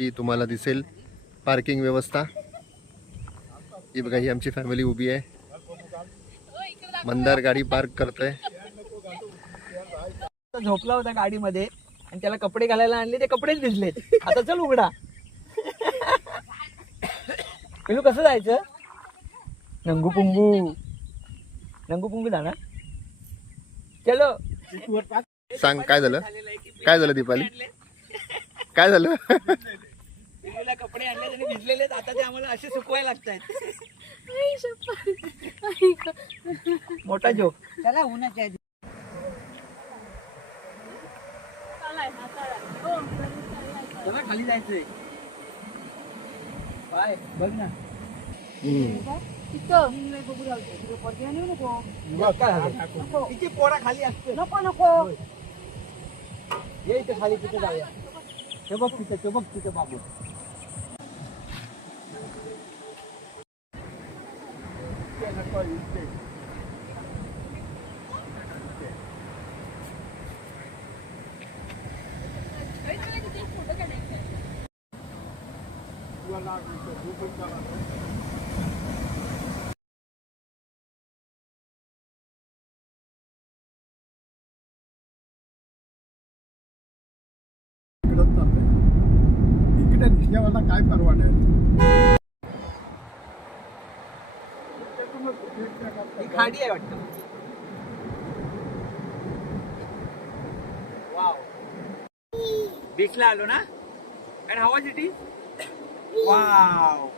अशी तुम्हाला दिसेल पार्किंग व्यवस्था. ही बघा, ही आमची फॅमिली उभी आहे. मंदार गाडी पार्क करतोय. झोपला होता गाडीमध्ये आणि त्याला कपडे घालायला आणले, ते कपडेच भिजलेत. आता चल उघडा. पिलू कसं जायचं? नंगू पुंगू जाणार. चलो. सांग काय झालं, काय झालं दीपाली, काय झालं? पिलूला कपडे आणले आणि भिजलेले, आता ते आम्हाला असे सुकवायला लागतात. मोठा जोक. चला उन्हाच्या चला खाली जायचंय. बाय बघ ना. तिची पोरा खाली असते. नको ये इथे खाली, तिथे जाऊया. ते बघ तिथे बाबू. इकडे रिक्षावाला काय परवाना आहे? ही खाडी आहे वाटतं. वाव, बीचला आलो ना. अँड हाऊ वाज इट इज? वाव.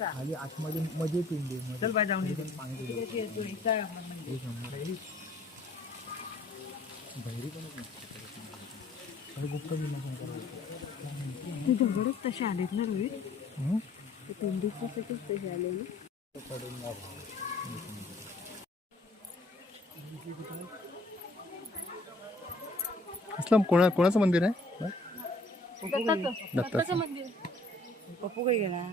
खाली आतमध्ये मध्ये पिंडी. चल बाय जाऊन बहिरी पण गुप्त विनाशन ते दगडच तसे आलेत ना रोहित. ते पिंडीच्यासाठीच तसे आले ना. इस्लाम कोणाचं मंदिर आहे? दत्ताचं मंदिर. पप्पू काही गेला.